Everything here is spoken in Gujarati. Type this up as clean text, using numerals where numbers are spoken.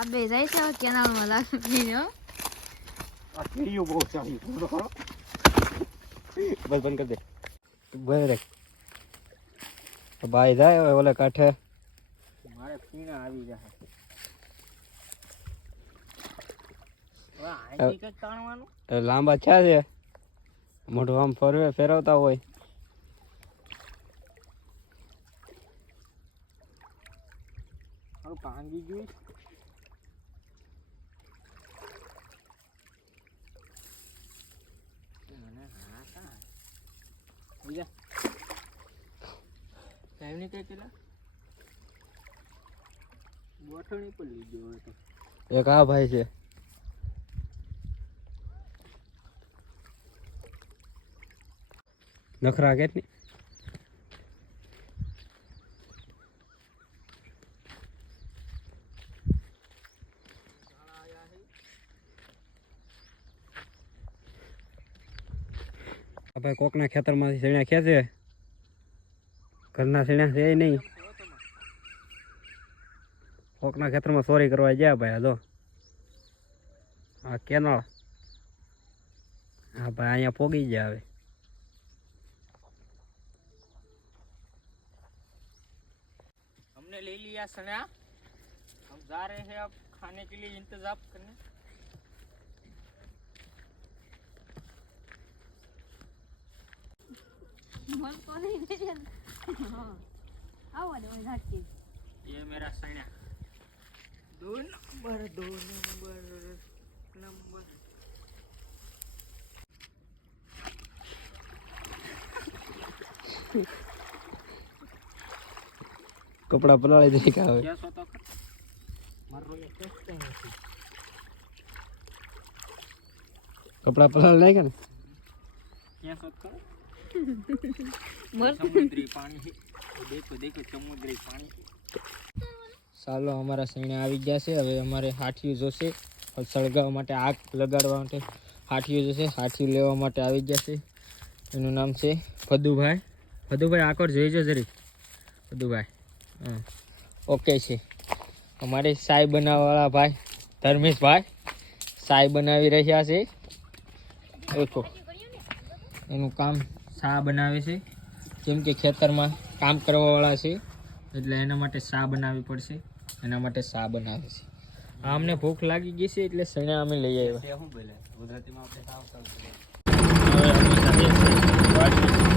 આ બે જાય છે કેનાલમાં લાગીને હો આ કીડીઓ બહુ ચાલી બસ બંધ કરી દે બોલ રે ભાઈ જાય હવે ઓલે કાંઠે મારે પીણા આવી જાય હવે આઈ કે તાણવાનું લાંબા છા છે મોઢું આમ ફેરવતા હોય હવે ભાંગી ગયું મને હા કા બીજા કાઈ કઈ કેલા ગોઠવણી પર લઈ ગયો હતો એક આ ભાઈ છે નખરા કેટલી ભાઈ કોકના ખેતરમાંથી સીણા ખેંચે ઘરના સીણા છે નહીં કોકના ખેતરમાં ચોરી કરવા ગયા ભાઈ હાલો આ કેનાળ હા ભાઈ અહીંયા પોગી ગયા હવે हमने ले लिया सना हम जा रहे हैं अब खाने के लिए इंतजाम करने મન તો નહીં દે હા આવો દે ઓય ઝાટકી ये मेरा सना 2 नंबर કપડા પલાળી દે કે હવે क्या सोतो मारो ये टेस्ट नहीं કપડા પલાળી નાખ્યા ને क्या सोतो મર समुद्री पानी देखो समुद्री पानी ચાલો અમારા સૈણા આવી ગયા છે હવે અમારે હાથીઓ જોશે સળગાવવા માટે આગ લગાડવા માટે હાથીઓ જોશે હાથી લેવા માટે આવી ગયા છે એનું નામ છે ફદુભાઈ આકર જોઈજો જરી ફદુભાઈ હા ઓકે છે અમારે સાય બનાવવાવાળા ભાઈ ધર્મેશભાઈ સાય બનાવી રહ્યા છે દેખો એનું કામ શા બનાવે છે જેમ કે ખેતરમાં કામ કરવાવાળા છે એટલે એના માટે શા બનાવવી પડશે એના માટે શા બનાવે છે અમને ભૂખ લાગી ગઈ છે એટલે સણા અમે લઈ આવ્યા શું બોલે ગુજરાતીમાં આપણે સાવ હવે અમે જઈએ છીએ વાડીએ.